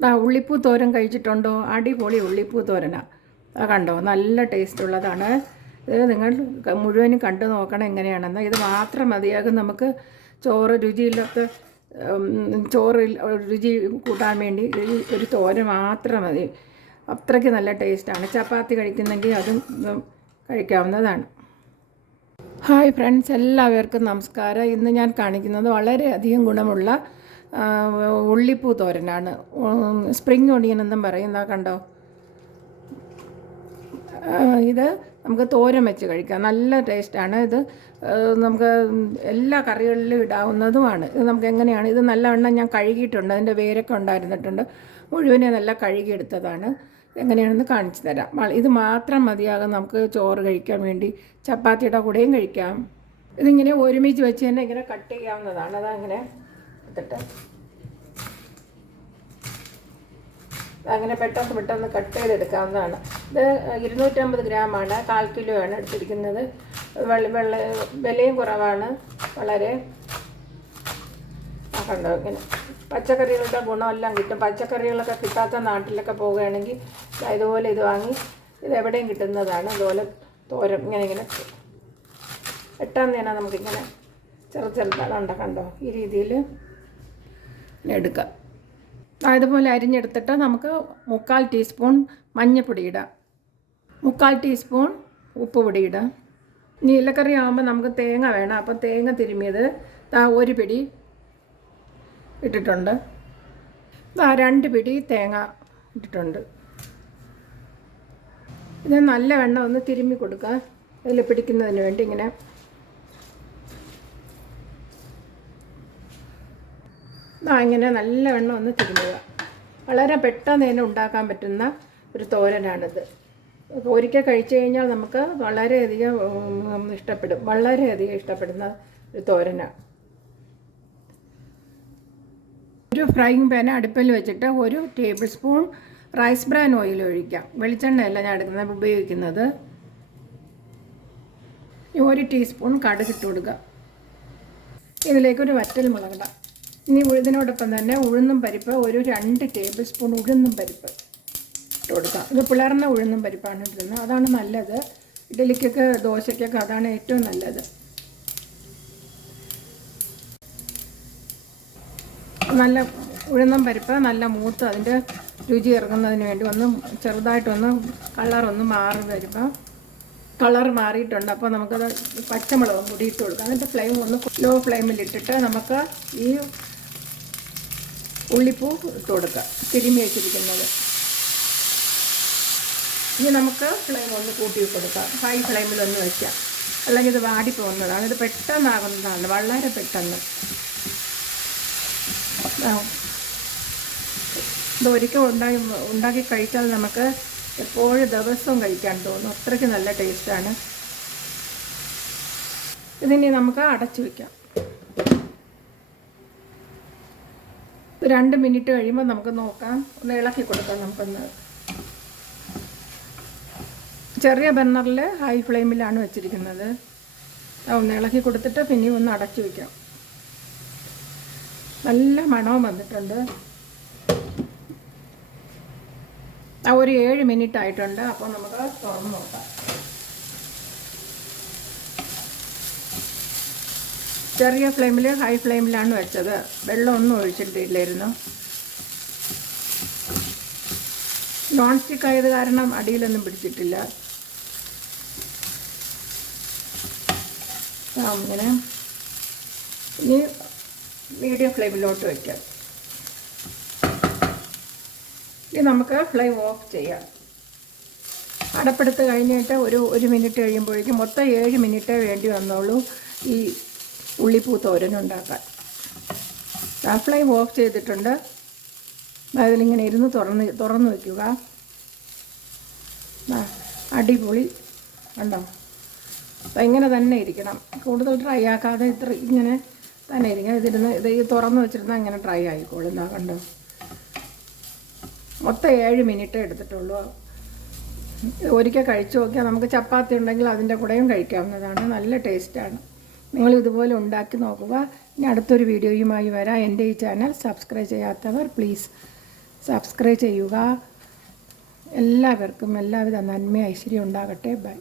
ആ ഉള്ളിപ്പൂ തോരൻ കഴിച്ചിട്ടുണ്ടോ? അടിപൊളി ഉള്ളിപ്പൂ തോരനാണ് കണ്ടോ? നല്ല ടേസ്റ്റ് ഉള്ളതാണ്. ഇത് നിങ്ങൾ മുഴുവനും കണ്ടു നോക്കണം എങ്ങനെയാണെന്ന്. ഇത് മാത്രം മതിയാകും നമുക്ക് ചോറ് രുചിയില്ലാത്ത ചോറിൽ ചോറ് രുചി കൂട്ടാൻ വേണ്ടി ഒരു തോരൻ മാത്രം മതി. അത്രയ്ക്ക് നല്ല ടേസ്റ്റാണ് ചപ്പാത്തി കഴിക്കുന്നെങ്കിൽ അതും കഴിക്കാവുന്നതാണ്. ഹായ് ഫ്രണ്ട്സ് എല്ലാവർക്കും നമസ്കാരം. ഇന്ന് ഞാൻ കാണിക്കുന്നത് വളരെയധികം ഗുണമുള്ള ഉള്ളിപ്പൂ തോരനാണ്. സ്പ്രിങ് ഒണിയൻ എന്നും പറയുന്ന കണ്ടോ? ഇത് നമുക്ക് തോരൻ വെച്ച് കഴിക്കാം. നല്ല ടേസ്റ്റാണ് ഇത് നമുക്ക് എല്ലാ കറികളിലും ഇടാവുന്നതുമാണ്. ഇത് നമുക്ക് എങ്ങനെയാണ്? ഇത് നല്ലവണ്ണം ഞാൻ കഴുകിയിട്ടുണ്ട്. അതിന്റെ വേരൊക്കെ ഉണ്ടായിരുന്നിട്ടുണ്ട്. മുഴുവനെ നല്ല കഴുകിയെടുത്തതാണ്. എങ്ങനെയാണെന്ന് കാണിച്ചു തരാം. ഇത് മാത്രം മതിയാകും. നമുക്ക് ചോറ് കഴിക്കാൻ വേണ്ടി. ചപ്പാത്തിയുടെ കൂടെയും കഴിക്കാം. ഇതിങ്ങനെ ഒരുമിച്ച് വെച്ച് തന്നെ ഇങ്ങനെ കട്ട് ചെയ്യാവുന്നതാണ്. അതങ്ങനെ എടുത്തിട്ട്. അങ്ങനെ പെട്ടെന്ന് പെട്ടെന്ന് കട്ട് ചെയ്തെടുക്കാവുന്നതാണ് ഇത് ഇരുന്നൂറ്റമ്പത് ഗ്രാമാണ് കാൽ കിലോ ആണ് എടുത്തിരിക്കുന്നത്. വെള്ള വെള്ള വിലയും കുറവാണ്. വളരെ കണ്ടോ ഇങ്ങനെ. പച്ചക്കറികളുടെ ഗുണമെല്ലാം കിട്ടും. പച്ചക്കറികളൊക്കെ കിട്ടാത്ത നാട്ടിലൊക്കെ പോവുകയാണെങ്കിൽ ഇതുപോലെ ഇത് വാങ്ങി ഇത് എവിടെയും കിട്ടുന്നതാണ്. അതുപോലെ തോരം ഇങ്ങനെ ഇങ്ങനെ. എട്ടാം തീയതി നമുക്കിങ്ങനെ ചെറു ചെറുതാണ് കണ്ടോ? ഈ രീതിയിൽ എടുക്കാം. അതുപോലെ അരിഞ്ഞെടുത്തിട്ട് നമുക്ക് മുക്കാൽ ടീസ്പൂൺ മഞ്ഞൾപ്പൊടി ഇടാം. മുക്കാൽ ടീസ്പൂൺ ഉപ്പ് പൊടി ഇടാം. ഇനി ഇലക്കറി ആകുമ്പോൾ നമുക്ക് തേങ്ങ വേണം. അപ്പോൾ തേങ്ങ തിരുമിയത് ഒരു പിടി ഇട്ടിട്ടുണ്ട്. രണ്ട് പിടി തേങ്ങ ഇട്ടിട്ടുണ്ട്. ഇത് നല്ല വെണ്ണ ഒന്ന് തിരുമ്മി കൊടുക്കുക. ഇതിൽ പിടിക്കുന്നതിന് വേണ്ടി ഇങ്ങനെ ആ ഇങ്ങനെ നല്ല വെണ്ണ ഒന്ന് തിരുമുക വളരെ പെട്ടെന്ന് തന്നെ ഉണ്ടാക്കാൻ പറ്റുന്ന ഒരു തോരനാണിത്. ഒരിക്കൽ കഴിച്ചു കഴിഞ്ഞാൽ നമുക്ക് വളരെയധികം ഇഷ്ടപ്പെടും. വളരെയധികം ഇഷ്ടപ്പെടുന്ന ഒരു തോരനാണ് ഒരു ഫ്രൈയിങ് പാൻ അടുപ്പിൽ വെച്ചിട്ട് ഒരു table spoon rice bran oil ഒഴിക്കാം. വെളിച്ചെണ്ണയല്ല ഞാൻ എടുക്കുന്നത് ഉപയോഗിക്കുന്നത്. ഒരു ടീസ്പൂൺ കടുകിട്ട് കൊടുക്കുക. ഇതിലേക്ക് ഒരു വറ്റൽ മുളകിടാം ഇനി ഉഴുതിനോടൊപ്പം തന്നെ ഉഴുന്നും പരിപ്പ് ഒരു രണ്ട് ടേബിൾ സ്പൂൺ ഉഴുന്നും പരിപ്പ് ഇട്ട് കൊടുക്കാം ഇത് പിളർന്ന ഉഴുന്നും പരിപ്പാണ് ഇടുന്നത്. അതാണ് നല്ലത്. ഇഡലിക്കൊക്കെ ദോശയ്ക്കൊക്കെ അതാണ് ഏറ്റവും നല്ലത്. നല്ല ഉഴുന്നും പരിപ്പ് നല്ല മൂത്ത് അതിന്റെ രുചി ഇറങ്ങുന്നതിന് വേണ്ടി ഒന്ന് ചെറുതായിട്ടൊന്ന് കളറൊന്ന് മാറി വരുമ്പോൾ കളർ മാറിയിട്ടുണ്ട്. അപ്പോൾ നമുക്കത് പച്ചമുളകും കൂടി കൊടുക്കാം എന്നിട്ട് ഫ്ലെയിം ഒന്ന് ലോ ഫ്ലെയിമിൽ ഇട്ടിട്ട് നമുക്ക് ഈ ഉള്ളിപ്പൂ ഇട്ട് കൊടുക്കുക തിരുമ്മി വെച്ചിരിക്കുന്നത് ഇനി നമുക്ക് ഫ്ലെയിം ഒന്ന് കൂട്ടി കൊടുക്കാം. ഹൈ ഫ്ലെയിമിൽ ഒന്ന് വയ്ക്കാം അല്ലെങ്കിൽ ഇത് വാടിപ്പോകുന്നതാണ് ഇത് പെട്ടെന്നാകുന്നതാണ്. വളരെ പെട്ടെന്ന്. ഇത് ഒരിക്കൽ ഉണ്ടാക്കി ഉണ്ടാക്കി കഴിച്ചാൽ നമുക്ക് എപ്പോഴും ദിവസവും കഴിക്കാൻ തോന്നും. അത്രയ്ക്ക് നല്ല ടേസ്റ്റാണ് ഇതിനി നമുക്ക് അടച്ചു വയ്ക്കാം രണ്ട് മിനിറ്റ് കഴിയുമ്പോൾ നമുക്ക് നോക്കാം. ഒന്ന് ഇളക്കി കൊടുക്കാം നമുക്കൊന്ന്. ചെറിയ ബർണറിൽ ഹൈ ഫ്ലെയിമിലാണ് വെച്ചിരിക്കുന്നത്. ഒന്ന് ഇളക്കി കൊടുത്തിട്ട് പിന്നെ ഒന്ന് അടച്ചു വയ്ക്കാം നല്ല മണവും വന്നിട്ടുണ്ട്. ആ ഒരു ഏഴ് മിനിറ്റ് ആയിട്ടുണ്ട്. അപ്പോൾ നമുക്ക് തുറന്ന് നോക്കാം. ചെറിയ ഫ്ലെയിമിൽ ഹൈ ഫ്ലെയിമിലാണ് വെച്ചത്. വെള്ളമൊന്നും ഒഴിച്ചിട്ടില്ലായിരുന്നു. നോൺ സ്റ്റിക്ക് ആയത് കാരണം അടിയിലൊന്നും പിടിച്ചിട്ടില്ല. അങ്ങനെ. ഇനി മീഡിയം ഫ്ലെയിമിലോട്ട് വയ്ക്കാം ഇനി നമുക്ക് ഫ്ലെയിം ഓഫ് ചെയ്യാം. അടപ്പെടുത്ത് കഴിഞ്ഞിട്ട് ഒരു ഒരു മിനിറ്റ് കഴിയുമ്പോഴേക്കും മൊത്തം ഏഴ് മിനിറ്റേ വേണ്ടി വന്നോളൂ. ഈ ഉള്ളിപ്പൂ ആ ഫ്ലെയിം ഓഫ് ചെയ്തിട്ടുണ്ട്. അതിലിങ്ങനെ ഇരുന്ന് തുറന്ന് തുറന്ന് വയ്ക്കുക അടിപൊളി. കണ്ടോ? അപ്പം ഇങ്ങനെ തന്നെ ഇരിക്കണം. കൂടുതൽ ഡ്രൈ ആക്കാതെ ഇത്ര ഇങ്ങനെ തന്നെ ഇരിക്കണം. ഇതിരുന്ന് ഇത് ഈ തുറന്ന് വെച്ചിരുന്നാൽ ഇങ്ങനെ ഡ്രൈ ആയിക്കോളും. എന്താ കണ്ടോ? മൊത്തം ഏഴ് മിനിറ്റ് എടുത്തിട്ടുള്ളൂ. ഒരിക്കൽ കഴിച്ചു നോക്കിയാൽ നമുക്ക് ചപ്പാത്തി ഉണ്ടെങ്കിൽ അതിന്റെ കൂടെയും കഴിക്കാവുന്നതാണ്. നല്ല ടേസ്റ്റാണ് നിങ്ങൾ ഇതുപോലെ ഉണ്ടാക്കി നോക്കുക. ഇനി അടുത്തൊരു വീഡിയോയുമായി വരാം. എന്റെ ഈ ചാനൽ സബ്സ്ക്രൈബ് ചെയ്യാത്തവർ പ്ലീസ് സബ്സ്ക്രൈബ് ചെയ്യുക. എല്ലാവർക്കും എല്ലാവിധ നന്മ ഐശ്വര്യം ഉണ്ടാകട്ടെ. ബൈ.